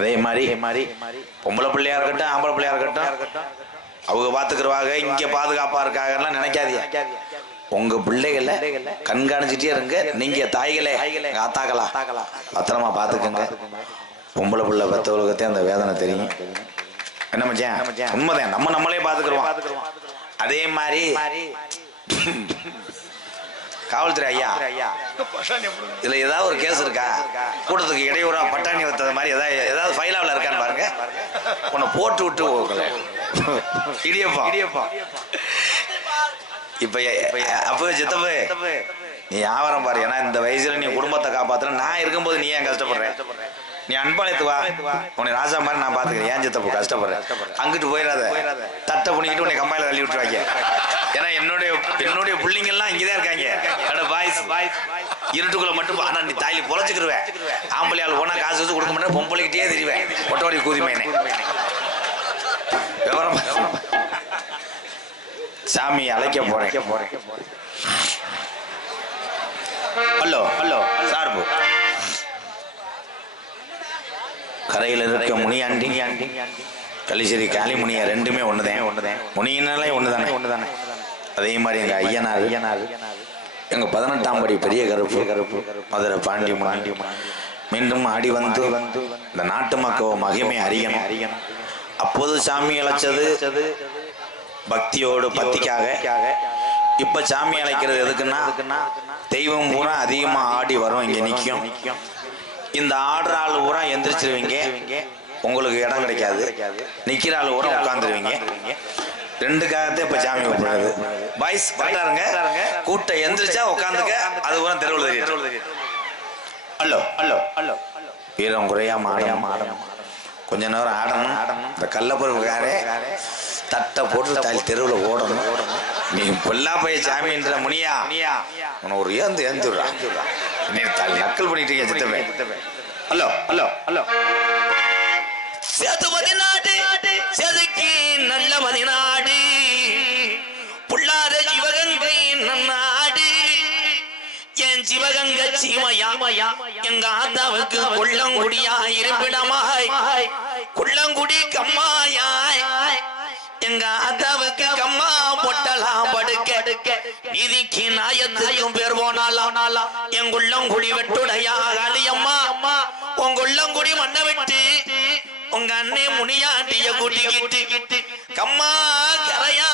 அதே மாதிரி பொம்பளை பிள்ளையா இருக்கட்டும் ஆம்பளை பிள்ளையா இருக்கட்டும் அவங்க பாத்துக்கிறவாங்க இங்க பாதுகாப்பா இருக்காங்கலாம் நினைக்காதீங்க. உங்க பிள்ளைகளை கண்காணிச்சுட்டே இருங்க. நீங்க தாய்களே ஆத்தாங்களா பத்திரமா பாத்துக்கங்க. பொம்பளை பிள்ளை பெத்தவர்களுக்கே அந்த வேதனை தெரியும். என்ன மச்சான் உண்மைதான். நம்மளே பாத்துக்கிறோம். அதே மாதிரி காவல்துறை ஐயா இதுல ஏதாவது ஒரு கேஸ் இருக்கா? கூட்டத்துக்கு இடையூறா பட்டாணி வைத்தது மாதிரி ஏதாவது ஃபைலாவில் இருக்கான்னு பாருங்க. உன்னை போட்டு விட்டு இடியப்பா இப்ப அப்ப சித்தப்பு நீ வியாபாரம் பாரு. ஏன்னா இந்த வயசுல நீ குடும்பத்தை காப்பாத்துற. நான் இருக்கும்போது நீ ஏன் கஷ்டப்படுற? நீ அன்பாளையத்து வா, உன்னை ராஜா மாதிரி நான் பாத்துக்கிறேன். ஏன் சித்தப்பு கஷ்டப்படுறேன்? அங்கிட்டு போயிடாத. தட்டை பண்ணிக்கிட்டு உன்னை கம்மாயில தள்ளி விட்டுருவாங்க. ஏன்னா என்னுடைய பிள்ளைங்க எல்லாம் இங்கதான் இருக்காங்க. இருட்டுக்குள்ள மட்டும் ஆனா நீ தாய்லி பொழைச்சுக்கிருவேன். ஆம்பளையால் போனா காசு வச்சு கொடுக்க மாட்டேன். பொம்பளைக்கிட்டே தெரிவேன். ஒட்டவாடி கூதிமேனே விவரம். சாமி அழைக்க போறேன். ஹலோ சார்பு கரையில் இருக்க முனியாண்டி கலிசேரி காளி முனியா ரெண்டுமே ஒண்ணுதான். முனியினாலே ஒண்ணுதானே. அதே மாதிரி எங்க ஐயனார் எங்க 18ஆம் படி பெரிய கருப்பு மதுரை பாண்டி முனாண்டி மீண்டும் ஆடி வந்து இந்த நாட்டு மக்கள் மகிமை அறியணும். அப்போது சாமி அழைச்சது பக்தியோடு பக்திக்காக. இப்ப சாமி அழைக்கிறது எதுக்குன்னா தெய்வம் பூரா அதிகமா ஆடி வரும். இங்க நிக்கும். இந்த ஆடுற ஆள் பூரா எந்திரிச்சிருவீங்க. உங்களுக்கு இடம் கிடைக்காது. நிக்கிற ஆள் பூரா உட்காந்துருவீங்க. ரெண்டுக்காகத்தான் இப்ப சாமி கூப்பிடுறது. பாய்ஸ் கரெக்டா இருங்க. கூட்டம் எந்திரிச்சா உட்காந்துக்க. அது பூரா தெருவில் தெரியும். ஹலோ வீரம் குறையாம ஆடணும். கொஞ்ச நேரம் ஆடணும். இந்த கள்ளப்பருப்புக்காரே தட்டை போட்டு தெருவில் ஓடணும். நீ பொல்லா போய் சாமின்ற முனியா உன ஒரு ஏந்துடுறா. நீ நக்கல் பண்ணிட்டு இருக்கேன் சித்தப்பே. ஹலோ சேதுபதி நாடு செதுக்கி நல்ல மதிநாடு புள்ளாத சிவகங்கை நன்னாடு. என் சிவகங்கை சீமையா எங்க ஆத்தாவுக்கு கொள்ளங்குடியா இருப்பிடமாய் கொள்ளங்குடி கம்மாயாய் எங்க ஆத்தாவுக்கு கம்மா பொட்டலாம் படுக்க நீதிக்கு நாயத்துக்கும் பேர் போனாலாம். எங்குள்ளங்குடி வெட்டுடையா காளியம்மா உங்குள்ளங்குடி மண்ணை விட்டு உங்க அண்ணே முனியாண்டிய கூட்டிக்கிட்டு கம்மா கரையா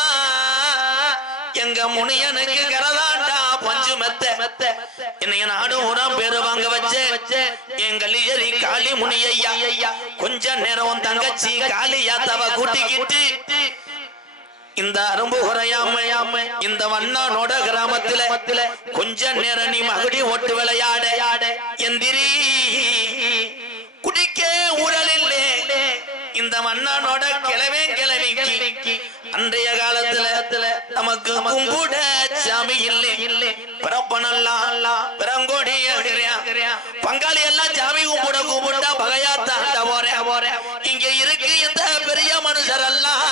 எங்க முனியனுக்கு கரதாண்டா பஞ்சு மெத்த என்னைய நாடு ஊராம் பேரு வாங்க வச்ச எங்கலியரி காளி முனியா கொஞ்ச நேரம் தங்கச்சி காளியாத்தவ கூட்டிக்கிட்டு இந்த அரும்பு குறையாம இந்த வண்ணனோட கிராமத்துல கொஞ்ச நேரம் நீ மகுடி ஓட்டு விளையாட எந்திரி குடிக்க ஊழலில்லே. இந்த மண்ணனோட கிளவிக்கு அன்றைய காலத்துல நமக்கு கும்பிட சாமி இல்லை. பிறப்பனெல்லாம் பிறங்கோடி பங்காளி எல்லாம் சாமி கும்பிட்டா பகையாத்தாண்ட போறேன். இங்க இருக்கு இந்த பெரிய மனுஷர் எல்லாம்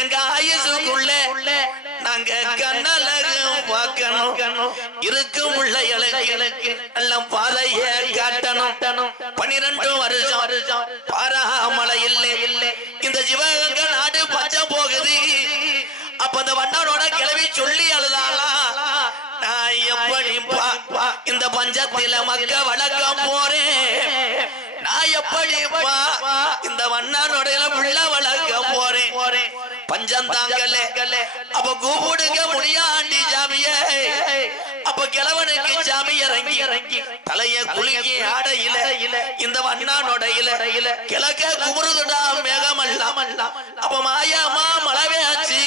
எங்க ஆயுசுக்குள்ள நாங்க கண்ணழகு பார்க்கணும். இருக்கும் உள்ள இலக்கு எல்லாம் பாதைய காட்டணும். 12 வருஷம் பாராமலை இல்லை. இந்த சிவகங்கை நாடு பச்சை போகுது. அப்ப அந்த வண்ணனோட கிளவி சொல்லி அழுதாளா நான் எப்படி இந்த பஞ்சத்தில மக்க வளர்க்க போறேன். நான் எப்படி இந்த வண்ணனோட பிள்ளை வளர்க்க போறேன். பஞ்சம் தாங்கலே. அப்ப கூப்பிடுங்க முனியாண்டி சாமியே. அப்ப கிழவனுக்கு சாமி இறங்கி தலைய குலுக்கி ஆடையில இந்த வண்ணனோட கிழக்க குமுறுதுடா மேகமல்லாம். அப்ப மாயாமா மழவே ஆச்சு.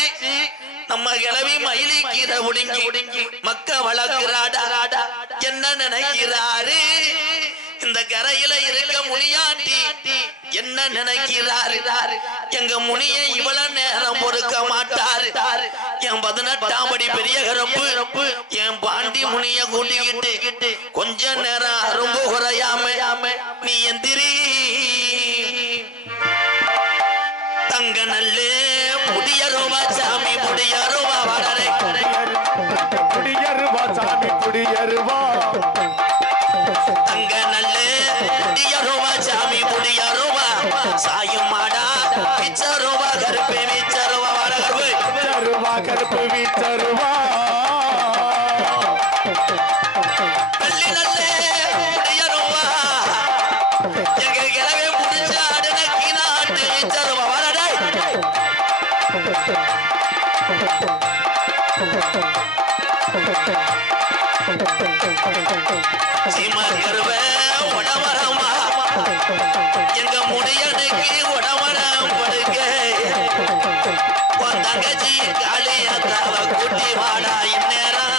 நம்ம கிளவி மயிலிக்கிற உடுங்கி மக்க வளர்க்கிறாடா. என்ன நினைக்கிறாரு இந்த கரையில இருக்க முனியாண்டி? என்ன நினைக்கிறாரு? எங்க முனியை இவ்வளவு நேரம் பொறுக்க மாட்டாரு. என் 18ஆம் படி பெரிய கருப்பு என் பாண்டி முனிய கூட்டிக்கிட்டு கொஞ்ச நேரம் அரும்பு குறையாம நீ எந்திரி. தங்க நல்லே புடியருவா சாமி புடியருவா வளரே புடியருவா சாமி புடியருவா தங்க நல்லே புடியருவா சாமி முடியருவா சாயும் மாடா விச்சருவா கருப்பு விச்சருவா வாடகருவா கருப்பு விச்சருவா பள்ளி நல்லே முடியருவா எங்க கிழவே முடிச்ச அடனக்கி நாட்டு விச்சருவா வாடா சீமா கருவே உடமரமா எங்க முடியனுக்கு உடமரம் படுக்க உன் தங்கச்சி காளியாத்தாவ கூட்டி வாடா இந்நேரம்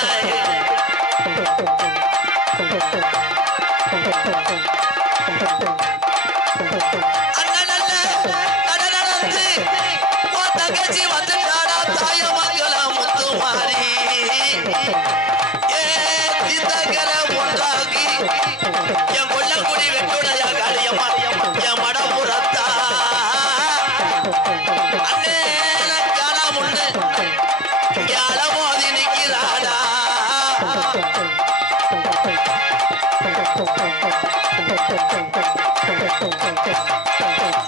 அண்ணனல்ல நடந்து உன் தங்கச்சி வந்துட்டாடா தாய மங்கள முத்து மாறி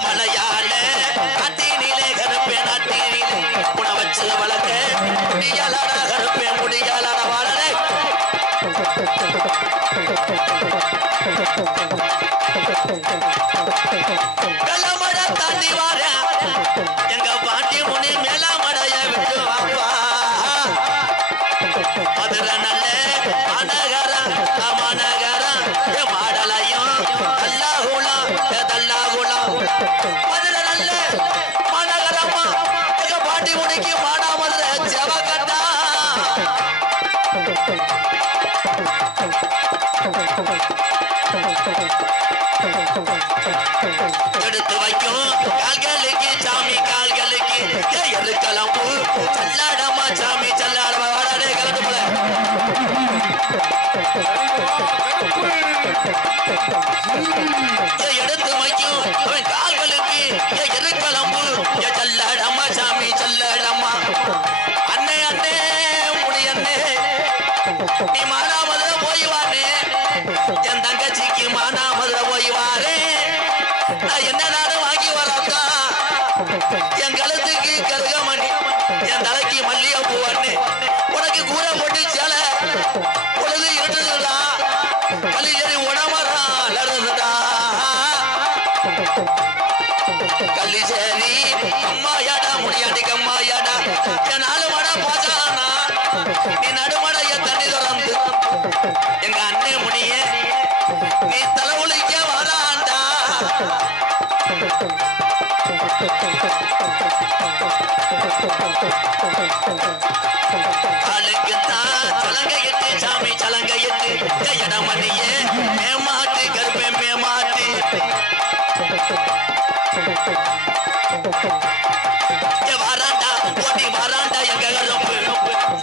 மலையாள நாட்டினிலே கருப்பே நாட்டினிலே உன வச்சு வளர்க்க முடியாளட கருப்பே முடியாளட வாழலை வெள்ளமட தாண்டி வார எங்க பாட்டி முனி மேலாமடைய விட்டு வாப்பா மதுர நல்ல மாநகரம் மாநகரம் மாடலையும் அல்லாஹுலாம் தல்லாகுலாம் மதுர நல்ல மாநகரமா எங்க பாட்டி முனிக்கு மாடா மதுர ஜவகட்டா எடுத்து வைக்கும் கால்களுக்கு சாமி கால்களுக்கு எருக்கலம்பு சல்லாடமா சாமி சல்லாடமா வாடே கலந்து போல எடுத்து வைக்கும் அவன் கால்களுக்கு எருக்கலம்பு சல்லாடமா சாமி சல்லாடமா அண்ணே அண்ணே முடி அண்ணே நீ மானாமதுர போய் வானே என் தங்கச்சிக்கு மானாமதுர போய் வாரே என்ன நாடு வாங்கி வரத்தா என் கழுத்துக்கு கருகமணி என் தலைக்கு மல்லிகைப்பூ அண்ணே உனக்கு கூரை போட்டு சேலை பொழுது இருந்ததுடா கல்லிச்சேரி உடமரா அலறுதுடா கல்லிச்சேரி அம்மாயாடா முடியாண்டிக்கு அம்மாயாடா என் நாலு மட போச்சானா நீ நடுமடைய தண்ணி திறந்து எங்க அண்ணே முடிய நீ தலைவலிக்க வராண்டா ஆளுக்குத்தான் சலங்கையிட்டு சாமி சலங்கையிட்டு இடமணியே மேமாட்டு கருப்பே மேமாட்டு வராண்டா ஓட்டி வராண்டா எங்க கருப்பு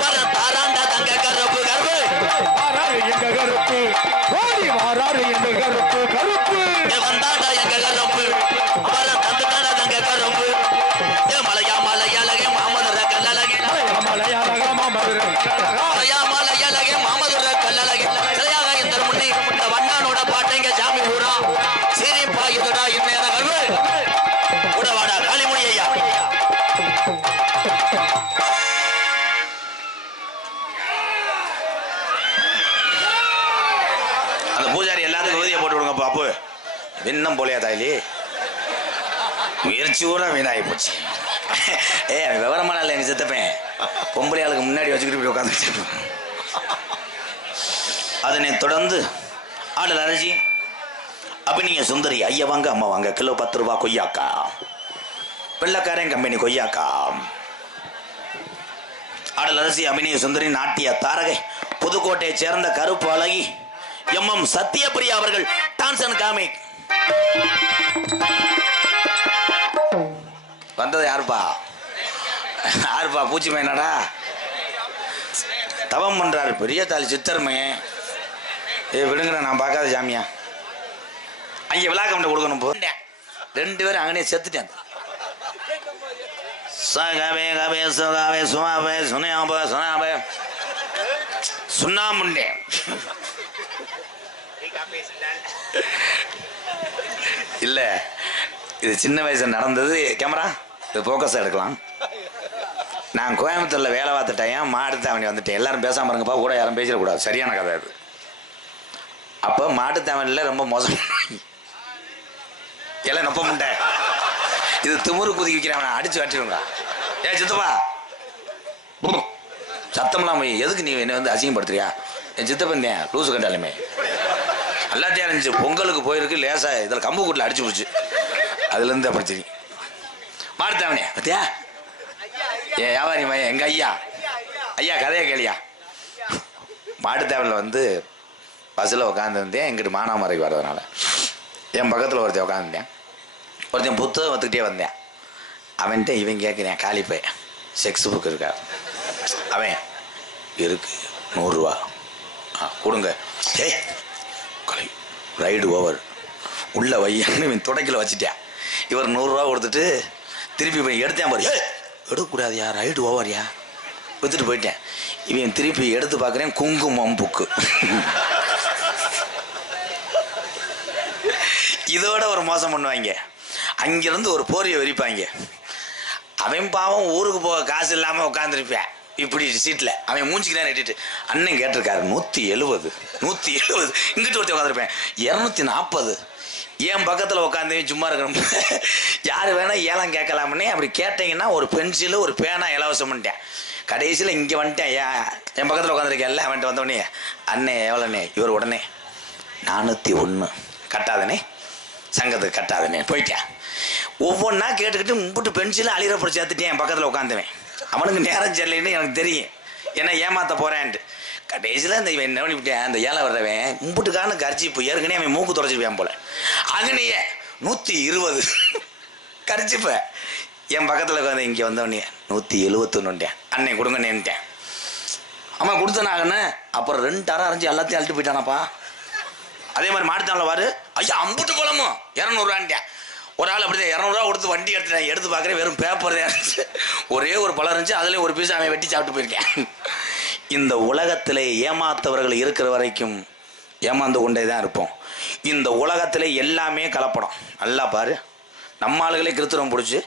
வர தாராண்டா தங்க கருப்பு கருப்பு எங்க கருப்பு ஓடி வாராரு எங்க கருப்பு கருப்பு வந்தாண்டா எங்க கருப்பு வர தந்துட்டாடா தங்க கருப்பு மலையா மலையாலகே மாமதுர கல்லலகே மலையாலக மலையா மலையாலகே மாமதுர கல்லலகே சரியாக இந்த முன்னி இந்த வண்ணானோட பாட்டைங்க சாமி ஊரா சிரிப்பா இதுடா இந்நேரம் கருப்பு உடவாடா காளிமுனி ஐயா அந்த பூஜாரி எல்லாத்துக்கும் விருதியை போட்டு விடுங்க பாப்பு விண்ணம் போலையா தாயிலி முயற்சி கூட வீணாகி போச்சு விவரமான இல்லை எனக்கு சித்தப்பேன் பொம்பளை ஆளுக்கு முன்னாடி வச்சுக்கிட்டு இப்படி உட்காந்து அதனை தொடர்ந்து ஆடல் அரசி அப்படி நீங்க சுந்தரி ஐயா வாங்க அம்மா வாங்க கிலோ 10 ரூபா கொய்யாக்கா வெள்ளக்காரன் கம்பெனி கொய்யாக்கா ஆடல் அரசி அபிநய சுந்தரி நாட்டிய தாரகை புதுக்கோட்டையை சேர்ந்த கருப்பு அழகி எம் சத்யபிரியா அவர்கள் டான்சன் காமிக் வந்தது யாருப்பா பூச்சி மேனடா தவம் பண்றாரு பெரிய தாலி சித்தர்மே விடுங்க நான் பார்க்காத சாமியா அங்கே விழாக்கம்ட்ட கொடுக்கணும் போட்டேன் 2 பேரும் அங்கனே செத்துட்டேன் சகவே கவே சுகாவே சுமாவே சுனியாப சுனாபே சுண்ணாமுண்டே இல்ல இது சின்ன வயசுல நடந்தது. கேமரா இது போக்கஸ் எடுக்கலாம். நான் கோயம்புத்தூர்ல வேலை பார்த்துட்டேன், மாட்டுத்தாவணி வந்துட்டேன். எல்லாரும் பேசாம இருங்கப்பா, கூட யாரும் பேசிடக்கூடாது. சரியான கதை அது. அப்போ மாட்டுத்தாவணியில் ரொம்ப மோசம். எல்லாம் நொப்ப முட்டை இது திமுரு குதிக்க வைக்கிறவன் அடிச்சு காட்டிடுங்க. ஏ சித்தப்பா சத்தம்லாம் போய் எதுக்கு நீ என்ன வந்து அசிங்கப்படுத்துறியா? என் சித்தப்பன் லூசு கண்டாலுமே எல்லாத்தையும் இருந்துச்சு. பொங்கலுக்கு போயிருக்கு லேசா இதில் கம்பு கூட்டில் அடிச்சு போச்சு. அதுலேருந்து அப்படி சரி மாட்டுத்தாவணி பத்தியா ஏ வியாபாரி மையம் எங்க ஐயா ஐயா கதையை கேளியா. மாட்டுத்தாவணியில் வந்து பஸ்ஸில் உட்காந்துருந்தேன். எங்கிட்டு மானாமரைக்கு வர்றதுனால என் பக்கத்தில் ஒருத்தன் உட்காந்துருந்தேன். ஒருத்தன் புத்தகம் வந்துக்கிட்டே வந்தேன். அவன்கிட்ட இவன் கேட்குறேன், காலி பையன் செக்ஸ் புக் இருக்கா? அவன் இருக்கு 100 ரூபா கொடுங்க. ஏய் கலை ரைடு ஓவர் உள்ள வையான்னு இவன் துடைக்கில் வச்சுட்டேன். இவர் 100 ரூபா கொடுத்துட்டு திருப்பி போய் எடுத்தேன் பாரு. எடுக்கக்கூடாதுயா ரைடு ஓவர்யா வித்துட்டு போயிட்டேன். இவன் திருப்பி எடுத்து பார்க்குறேன் குங்குமம் புக்கு. இதோட ஒரு மோசம் பண்ணுவாங்க. அங்கிருந்து ஒரு போரியை விரிப்பாங்க. அவன் பாவம் ஊருக்கு போக காசு இல்லாமல் உட்காந்துருப்பேன் இப்படி சீட்டில். அவன் மூஞ்சிக்கு நேரம் எட்டிட்டு அண்ணன் கேட்டிருக்காரு 170 இங்கிட்டு ஒருத்தர் உட்காந்துருப்பேன் 240. என் பக்கத்தில் உட்காந்து சும்மா இருக்கணும். யார் வேணால் ஏலம் கேட்கலாம்னே. அப்படி கேட்டீங்கன்னா ஒரு பென்சிலு ஒரு பேனா இலவசம் பண்ணிட்டேன். கடைசியில் இங்கே வந்துட்டேன். என் பக்கத்தில் உட்காந்துருக்கேன்ல அவன்கிட்ட வந்தோடனே அண்ணே எவ்வளோண்ணே? இவர் உடனே 401 கட்டாதனே சங்கத்துக்கு கட்டாதனே போயிட்டேன். ஒவ்வொன்றா கேட்டுக்கிட்டு மும்பிட்டு பென்சிலும் அழிறப்படி சேர்த்துட்டேன். என் பக்கத்தில் உட்காந்துவேன். அவனுக்கு நேரம் சரியில்லைன்னு எனக்கு தெரியும், ஏன்னா ஏமாற்ற போகிறேன்ட்டு. கடைசியில் இந்த இவன் என்ன பண்ணிவிட்டேன், அந்த ஏழை வர்றவன் மும்பிட்டுக்கான கரிச்சிப்பு ஏற்கனவே அவன் மூக்கு துடைச்சிருப்பேன் போல. அங்கனையே 120 கரிச்சிப்ப என் பக்கத்தில் உட்காந்து இங்கே வந்தவனே 171 அண்ணன் கொடுங்கண்ணேன்ட்டேன். ஆமாம் கொடுத்தனாகண்ணே. அப்புறம் 2 அரை அரைஞ்சி எல்லாத்தையும் அழுட்டு போயிட்டானப்பா. அதே மாதிரி மாட்டுத்தானில் வாரு ஐயா அம்புட்டு குளமும் 200 ஒரு ஆள் அப்படி 200 ரூபா கொடுத்து வண்டி எடுத்துட்டேன். எடுத்து பார்க்குறேன் வெறும் பேப்பர் தான் இருந்துச்சு. ஒரே ஒரு பழம் இருந்துச்சு, அதுலேயும் ஒரு பீஸ் அவன் வெட்டி சாப்பிட்டு போயிருக்கேன். இந்த உலகத்தில் ஏமாத்தவர்கள் இருக்கிற வரைக்கும் ஏமாந்து கொண்டே தான் இருப்போம். இந்த உலகத்தில் எல்லாமே கலப்படம். நல்லா பாரு, நம்ம ஆளுகளே கிருத்திரம் பிடிச்சி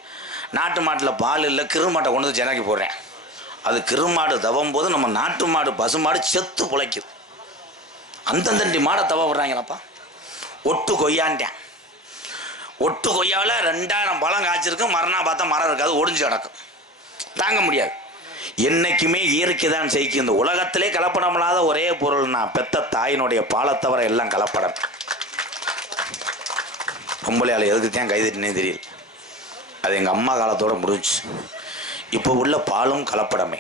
நாட்டு மாட்டில் பால் இல்லை கிருமாட்டை கொண்டு வந்து ஜனக்கி போடுறேன். அது கிருமாடு தவம் போது நம்ம நாட்டு மாடு பசுமாடு செத்து பிழைக்குது. அந்தந்தண்டி மாடை தவ விடுறாங்களப்பா. ஒட்டு கொய்யான்ட்டேன். ஒட்டு கொய்யாவில் 2000 பழம் காய்ச்சிருக்கு. மறுநாள் பார்த்தா மரம் இருக்காது, ஒடிஞ்சு கிடக்கும். தாங்க முடியாது. என்னைக்குமே இயற்கை தான் செய்யும். இந்த உலகத்திலே கலப்படம் இல்லாத ஒரே பொருள்னா பெத்த தாயினுடைய பாலத்தவரை எல்லாம் கலப்படம். பொம்பளையால் எதுக்கு தான் கைதட்டினே தெரியல. அது எங்கள் அம்மா காலத்தோடு முடிஞ்சு. இப்போ உள்ள பாலும் கலப்படமே.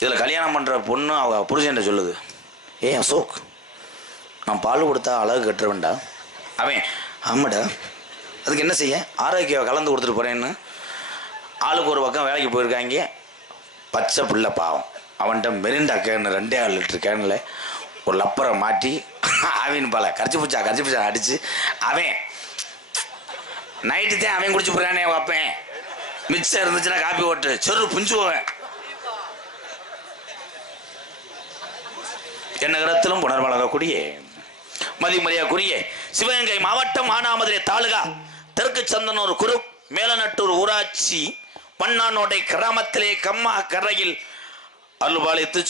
இதில் கல்யாணம் பண்ணுற பொண்ணு அவள் புருஷன்ட்ட சொல்லுது, அசோக் நான் பால் கொடுத்தா அழகு கட்டுறவேண்டா. அவன் ஆமாடா அதுக்கு என்ன செய்ய, ஆரோக்கியம் கலந்து கொடுத்துட்டு போகிறேன்னு. ஆளுக்கு ஒரு பக்கம் வேலைக்கு போயிருக்காங்க. பச்சை பிள்ளை பாவம். அவன்கிட்ட மெரிண்டா கேனு 2 லிட்டர் கேனில் ஒரு லப்பரை மாட்டி ஆவின் பாலை கரைச்சி பூச்சா அடித்து அவன் நைட்டு தான் அவன் குடிச்சு போகிறானே வைப்பேன். மிக்சர் இருந்துச்சுன்னா காப்பி ஓட்டு சொரு புஞ்சுவேன். என்ன இடத்திலும் புனர்வளரக்கூடிய மதிமரியாக்குரிய சிவகங்கை மாவட்டம் மானாமதுரை தாலுகா தெற்கு சந்தனூர் குரு மேலநட்டூர் ஊராட்சி மண்ணானோடை கிராமத்திலே கம்மா கரையில் அருள்பாலித்து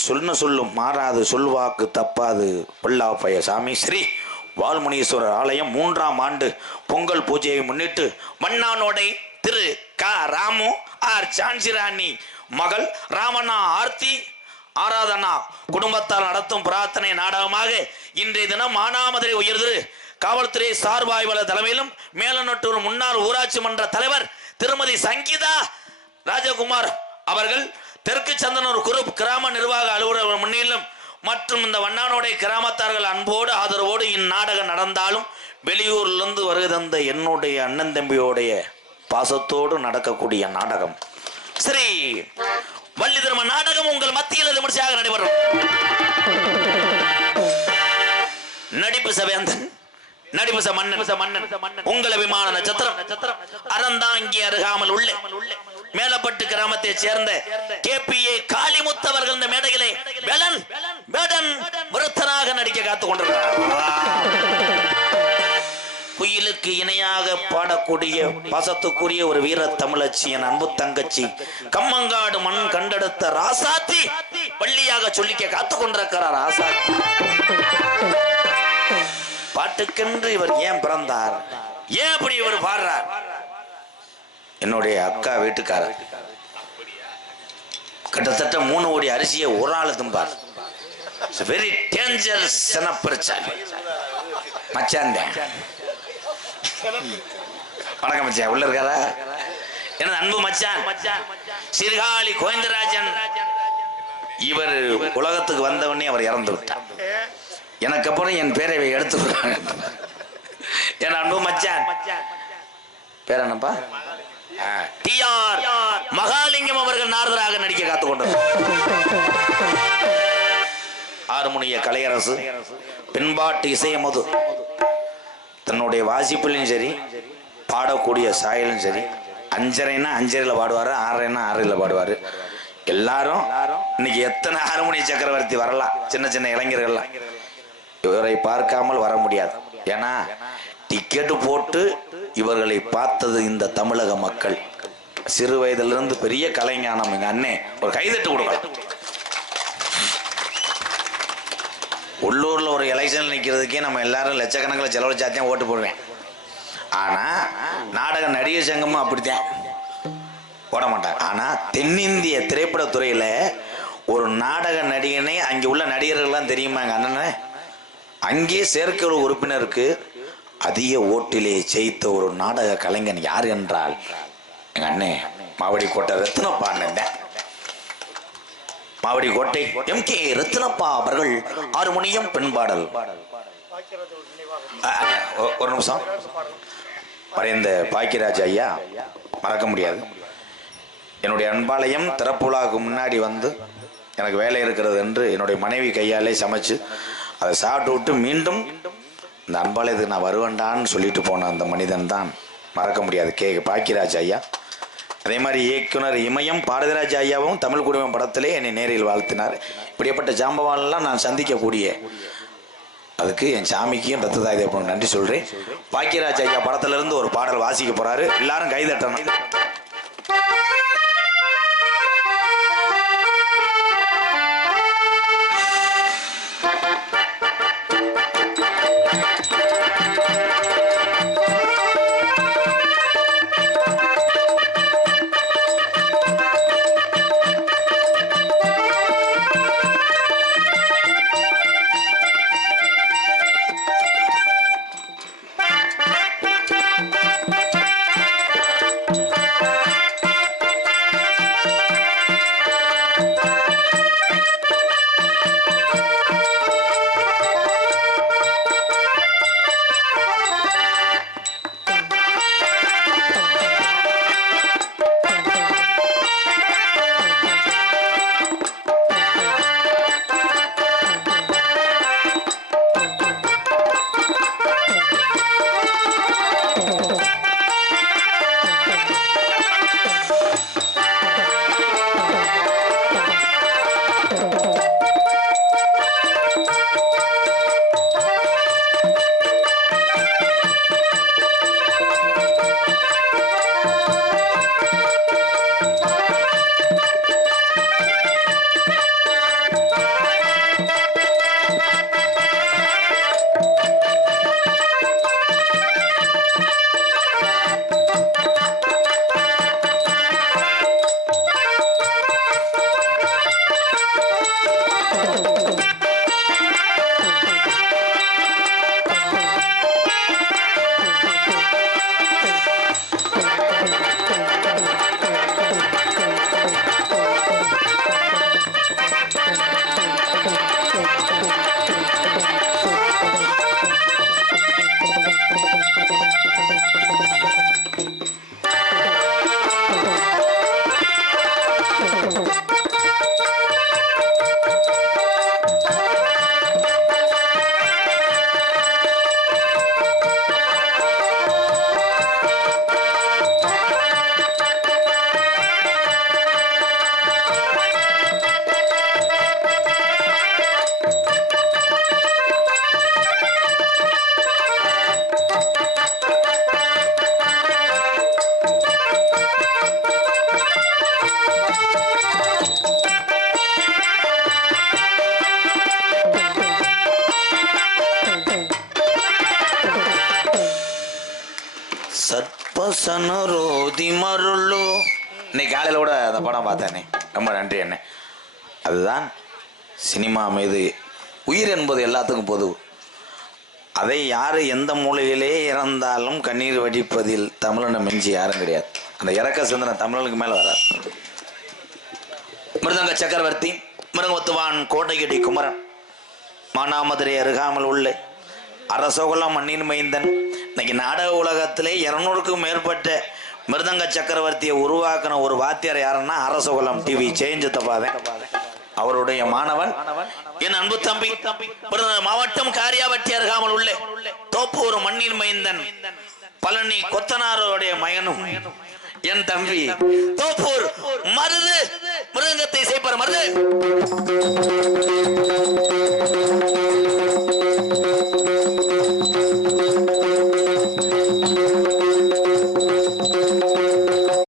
சொல்லும் மாறாது சொல்வாக்கு தப்பாது பொல்லாப்பய சாமி ஸ்ரீ வால்முனீஸ்வரர் ஆலயம் 3ஆம் ஆண்டு பொங்கல் பூஜையை முன்னிட்டு மண்ணானோடை திரு க ராமு ஆர் சான்சிராணி மகள் ராமண்ணா ஆர்த்தி ஆராதனா குடும்பத்தால் நடத்தும் பிரார்த்தனை நாடகமாக இன்றைய தினம் மானாமதுரை உயர்திரு காவல்துறை சார்பாய்வாளர் தலைமையிலும் மேலநட்டூர் முன்னாள் ஊராட்சி மன்ற தலைவர் திருமதி சங்கீதா ராஜகுமார் அவர்கள் தெற்கு சந்தனூர் குரூப் கிராம நிர்வாக அலுவலர் முன்னிலும் மற்றும் இந்த வண்ணானோடை கிராமத்தார்கள் அன்போடு ஆதரவோடு இந்நாடகம் நடந்தாலும் வெளியூரிலிருந்து வருகை தந்த என்னுடைய அண்ணன் தம்பியோடைய பாசத்தோடு நடக்கக்கூடிய நாடகம் ஸ்ரீ வள்ளி திரும நாடகம் உங்கள் மத்தியில் விமர்சையாக நடைபெறும். நடிப்பு சவேந்தன், நடிப்பு மன்னன், உங்கள் அபிமான நட்சத்திரம் அறந்தாங்கி அருகாமல் உள்ள மேலப்பட்டு கிராமத்தை சேர்ந்த KPA காளிமுத்து அவர்கள் இந்த மேடையிலே விருத்தனாக நடிக்க காத்துக் கொண்டிருக்கிறார். குயிலுக்கு இணையாக பாடக்கூடிய பாசத்துக்குரிய ஒரு வீர தமிழச்சி, என் அன்பு தங்கச்சி, கம்மங்காடு மண் கண்டெடுத்த ராசாத்தி, பள்ளியாக சொல்லிக்க காத்து கொண்டிருக்கிறார் ராசாத்தி. பாட்டுக்கென்று இவர் ஏன் பிறந்தார், ஏன் அப்படி இவர் பாடுறார்? என்னுடைய அக்கா வீட்டுக்காரர் கிட்டத்தட்ட 3 கோடி அரிசியை ஒரு ஆள் தும்பார். வெரி டேஞ்சரஸ் பிரச்சனை. மச்சான் வணக்கம் மச்சான், உள்ள இருக்காரா? எனது அன்பு மச்சான் சீர்காழி கோவிந்தராஜன். இவர் உலகத்துக்கு வந்தவனே அவர் இறந்து விட்டார். எனக்கு அப்புறம் என் பேரை எடுத்து என் அன்பு மச்சான் பேர் என்னப்பா? டிஆர் மகாலிங்கம் அவர்கள் நாரதராக நடிக்க காத்துக் கொண்டார். ஆறுமுனிய கலையரசு, பின்பாட்டு இசையமது, தன்னுடைய வாசிப்பிலும் சரி, பாடக்கூடிய சாயலும் சரி, 5:30ன்னா 5:30 பாடுவாரு, 6:30ன்னா 6:30 பாடுவாரு. எல்லாரும் இன்னைக்கு எத்தனை ஆறுமுனிய சக்கரவர்த்தி வரலாம், சின்ன சின்ன இளைஞர்கள்லாம் இவரை பார்க்காமல் வர முடியாது. ஏன்னா டிக்கெட்டு போட்டு இவர்களை பார்த்தது இந்த தமிழக மக்கள். சிறு வயதிலிருந்து பெரிய கலைஞானம். எங்க அண்ணே ஒரு கைதட்டு கொடுக்கலாம். உள்ளூர்ல ஒரு எலெக்ஷன் நிற்கிறதுக்கே நம்ம எல்லாரும் லட்சக்கணக்கில் செலவழிச்சாத்தான் ஓட்டு போடுவேன். ஆனா நாடக நடிகர் சங்கமும் அப்படித்தான் போட மாட்டாங்க. ஆனா தென்னிந்திய திரைப்படத்துறையில ஒரு நாடக நடிகனை அங்கே உள்ள நடிகர்கள்லாம் தெரியுமா எங்க அண்ணனை? அங்கே செயற்கை உறுப்பினருக்கு அதிக ஓட்டிலே ஜெயித்த ஒரு நாடக கலைஞன் யார் என்றால் எங்க அண்ணே மாவடி கோட்டை ரத்னப்பா. மாவடி கோட்டை MK ரத்னப்பா அவர்கள் ஆறுமுனியம் பெண்பாடல். ஒரு நிமிஷம், மறைந்த பாக்கியராஜ் ஐயா மறக்க முடியாது. என்னுடைய அன்பாலயம் திறப்புலாவுக்கு முன்னாடி வந்து எனக்கு வேலை இருக்கிறது என்று என்னுடைய மனைவி கையாலே சமைச்சு அதை சாப்பிட்டு விட்டு மீண்டும் இந்த அன்பாலயத்துக்கு நான் வருவேண்டான்னு சொல்லிட்டு போன அந்த மனிதன் தான் மறக்க முடியாது பாக்கியராஜ் ஐயா. அதே மாதிரி இயக்குனர் இமயம் பாரதிராஜ் ஐயாவும் தமிழ் குடும்பம் படத்திலே என்னை நேரில் வாழ்த்தினார். இப்படிப்பட்ட ஜாம்பவான்லாம் நான் சந்திக்கக்கூடிய அதுக்கு என் சாமிக்கும் ரத்ததாய் நன்றி சொல்றேன். பாக்கியராஜ் ஐயா படத்துல இருந்து ஒரு பாடல் வாசிக்க போறாரு, எல்லாரும் கைதட்டணும். சத்பசனரோதி மருளோ. இன்னைக்கு காலையில் கூட அந்த படம் பார்த்தேனே, ரொம்ப நன்றி அண்ணே. அதுதான் சினிமா மீது உயிர் என்பது எல்லாத்துக்கும் பொது. அதை யார் எந்த மூலையிலே இறந்தாலும் கண்ணீர் வடிப்பதில் தமிழனை மிஞ்சி யாரும் கிடையாது. அந்த இறக்க சிந்தனை தமிழனுக்கு மேலே வராது. மிருதங்க சக்கரவர்த்தி, மிருகத்துவான் கோட்டையடி குமரன், மானாமதுரை அருகாமல் உள்ள அரசகுலம் மண்ணின் மைந்தன். இன்னைக்கு நாடக உலகத்திலே 200க்கும் மேற்பட்ட மிருதங்க சக்கரவர்த்தியை உருவாக்கின ஒரு வாத்தியார் யாருன்னா அரசகுலம் டிவி சேஞ்சத்தப்பாதேன். அவருடைய மாணவன் என் அன்பு தம்பி மாவட்டம் காரியாவட்டி அருகாமல் உள்ள தோப்பூர் மண்ணின் மைந்தன் பழனி கொத்தனாரோடைய மகனும் என் தம்பி தோப்பூர் மருது மிருதங்கத்தை செய்ப்பார். மருது